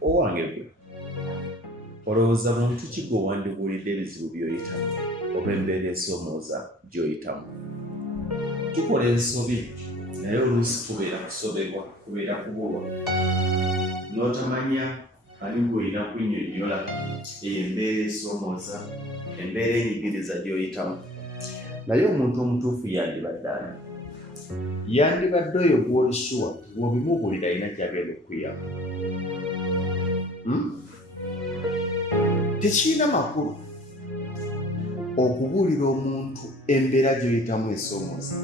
owange gwe olowooza muntu ki gwe wandibuulidde ebizibu by'oyitamu oba embeera esoomooza gy'oyitamu? Tukola ensobi naye oluusi kubeera kusobebwa, kubeera kubulwa n'otamanya ani gw'olina kunnyonnyola embeera esoomooza, embeera enyigiriza gy'oyitamu. Naye omuntu omutuufu yandibadde ani? Yandibadde oyo gw'olishuwa bw'obimubuulira alina kyagenda okukuyamba. Tekirina makulu okubuulira omuntu embeera gy'oyitamu esoomooza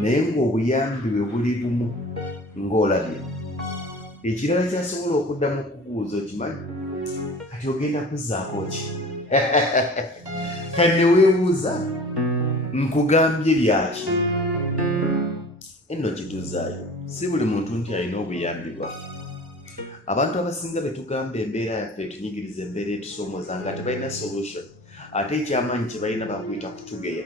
naye ng'obuyambi bwe buli bumu ng'olabye. Ekirala kyasobola okuddamu okubuuza okimanyi, kati ogenda kuzzaako ki? Kati ne weebuuza nkugambye byaki? Enno kituzaayo, si buli muntu nti alina obuyambi bwaffe. Abantu abasinga be tugamba embeera yaffe etunyigiriza embeera etusoomooza nga tebalina solution, ate ekyamaanyi kye balina bakuyita kutugeya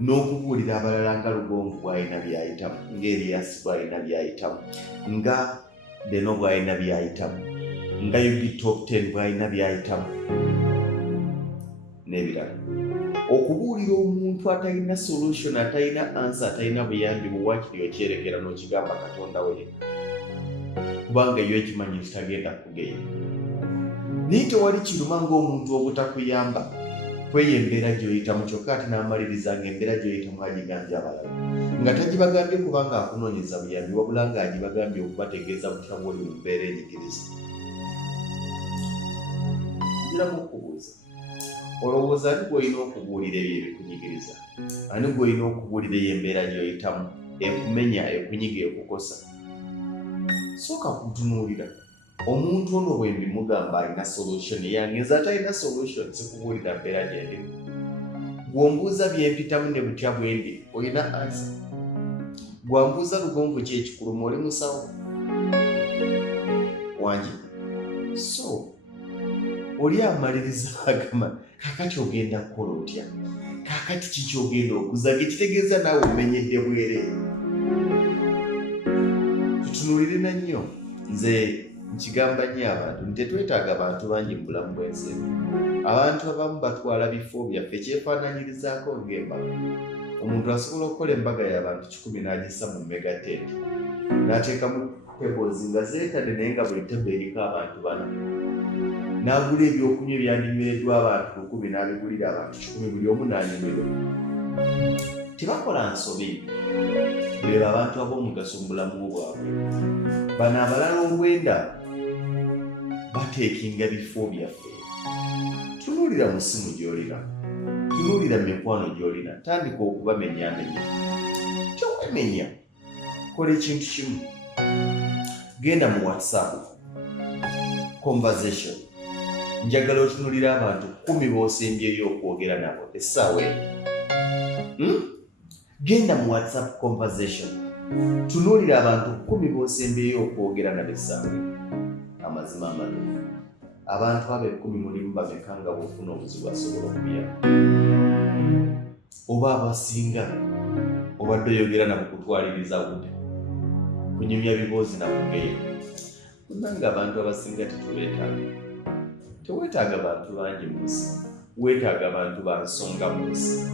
n'okubuulira abalala nga Lugonvu bw'alina by'ayitamu, nga Erias bw'alina by'ayitamu, nga Deno bw'alina by'ayitamu, nga UB Top 10 bw'alina by'ayitamu n'ebirala. Okubuulira omuntu atalina solution, atalina answer, atalina buyambi buwaakiri okyerekera n'okigamba Katonda we kubanga yo ekimanyi kitagenda kugeya. Naye tewali kiruma ng'omuntu obutakuyamba kweyo embeera gy'oyitamu, kyokka ate n'amaliriza ng'embeera gy'oyitamu agigambye abalala nga tagibagambye kubanga akunoonyeza buyambi, wabula ng'agibagambye okubategeeza butya bw'oli mu mbeera enyigiriza. Nziramu okubuuza, olowooza ani gw'olina okubuulira ebyo ebikunyigiriza? Ani gw'olina okubuulira eyo embeera gy'oyitamu ekumenya, ekunyiga, ekukosa? Sooka kutunuulira omuntu ono bwe mbimugamba alina solution yange, nze atalina solution sikubuulira mbeera gyendimu. Bw'ombuuza byempitamu ne butya bwendi olina answer. Bw'ambuuza Lugonvu ki ekikuluma oli musawo wangi. So oli amaliriza agamba kakati ogenda kukola otya, kakati kiki ogenda okuzaga, ekitegeeza naawe omenyedde bwereere. Tutunuulire na nnyo. Nze nkigamba nnyo abantu nti tetwetaaga abantu bangi mu bulamu bw'ensi. Abantu abamu batwala bifo byaffe kyefaananyirizaako ng'embaga. Omuntu asobola okukola embaga y'abantu 10 n'agissa mu mega tent n'ateekamu tables nga zeetadde naye nga buli tebe eriko abantu 4, n'agula ebyokunywa ebyandinyweleddwa abantu 10 n'abigulira abantu 10, buli omu n'anyumirwa. Tebakola nsobi, beeba abantu ab'omugaso mu bulamu bwabwe. Bano abalala olwenda bateekinga bifo byaffe. Tunuulira mu ssimu gy'olina, tunuulira mu mikwano gy'olina, tandika okubamenyaamenya. Tewemenya, kola ekintu kimu. Genda mu WhatsApp conversation, njagala otunuulira abantu 10 b'osembyeyo okwogera nabo essaawa eno. Genda mu WhatsApp conversation, tunuulira abantu 10 b'osembyeyo okwogera nabo essaawa eno. Amazima amatuufu, abantu abo 10 mulimu bameka nga bw'ofuna obuzibu asobola okuyamba? Oba abasinga obadde oyogera nabo kutwaliriza budde, kunyumya biboozi na kugeya? Munnange abantu abasinga tetubeetaaga. Teweetaaga bantu bangi mu nsi, weetaaga abantu ba nsonga mu nsi.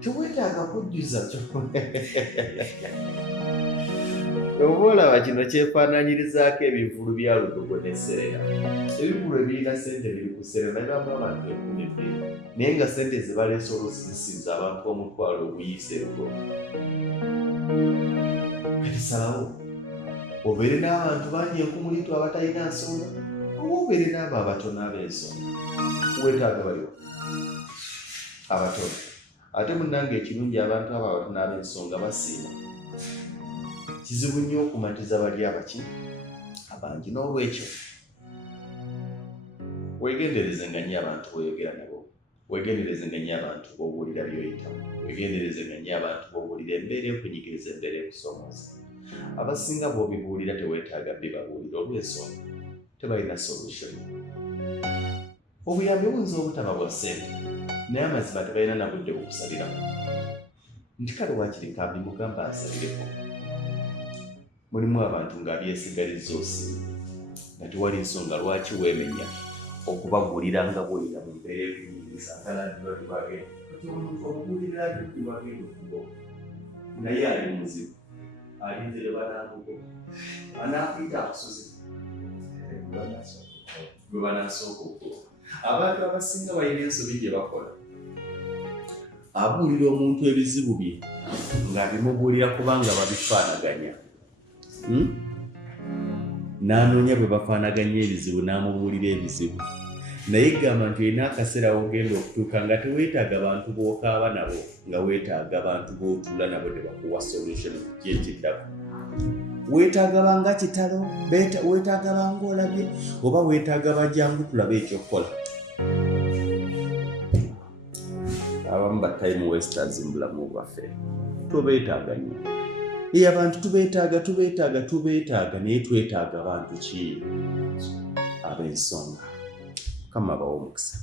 Teweetaaga kujjuza kyo. Oba olaba kino kyefaananyirizaako ebivulu bya Lugogo ne Serena. Ebivulu ebirina ssente biri ku Serena bibamu abantu 12,000 naye nga ssente ze baleese oluusi zisinza abantu 1,000 obuyise Lugogo. Kati salawo, obeere n'abantu bangi enkumulitu abatalina nsonga, oba obeere n'abo abatono ab'ensonga. Weetaaga baliwo abatono. Ate munnange ekirungi abantu abo abatono ab'ensonga basiima. Kizibu nnyo okumatiza bali abaki abangi. N'olwekyo weegenderezenga nnyo abantu b'oyogera nabo, weegenderezenga nnyo abantu b'obuulira by'oyitamu, weegenderezenga nnyo abantu b'obuulira embeera ekunyigiriza, embeera ekusoomooza. Abasinga bw'obibuulira teweetaaga bibabuulira olw'ensonga tebalina solution. Obuyambi buyinza obutaba bwa ssente, naye amazima tebalina na budde bukusaliramu. Nti kale waakiri mugamba asalireko. Mulimu abantu ng'abyesigalizza osimu, nga tewali nsonga lwaki weemenya okubagulira nga bw'oyita mu mbeera ekunyingiza akaladibagenda kati omuntu omugulira adibagenda okugo naye ali muzibu alinze ne bananguko anaakuyita akusozi gwe banasooka okuba. Abantu abasinga balina ensobi gye bakola, abuulira omuntu ebizibu bye ng'abimubuulira kubanga babifaanaganya, n'anoonya bwe bafaanaganya ebizibu n'amubuulira ebizibu, naye gamba nti olina akaseera wogenda okutuuka nga teweetaaga bantu b'okaaba nabo, nga weetaaga bantu b'otuula nabo ne bakuwa solution ku kyekiddako. Weetaaga banga kitalo, weetaaga banga olabye, oba weetaaga bajangu tulabe ekyokukola. Abamu ba time wasters mu bulamu bwaffe tobeetaaga nnyo. Abantu tubeetaaga naye twetaaga bantu ki? Ab'ensonga. Mukama abawe omukisa.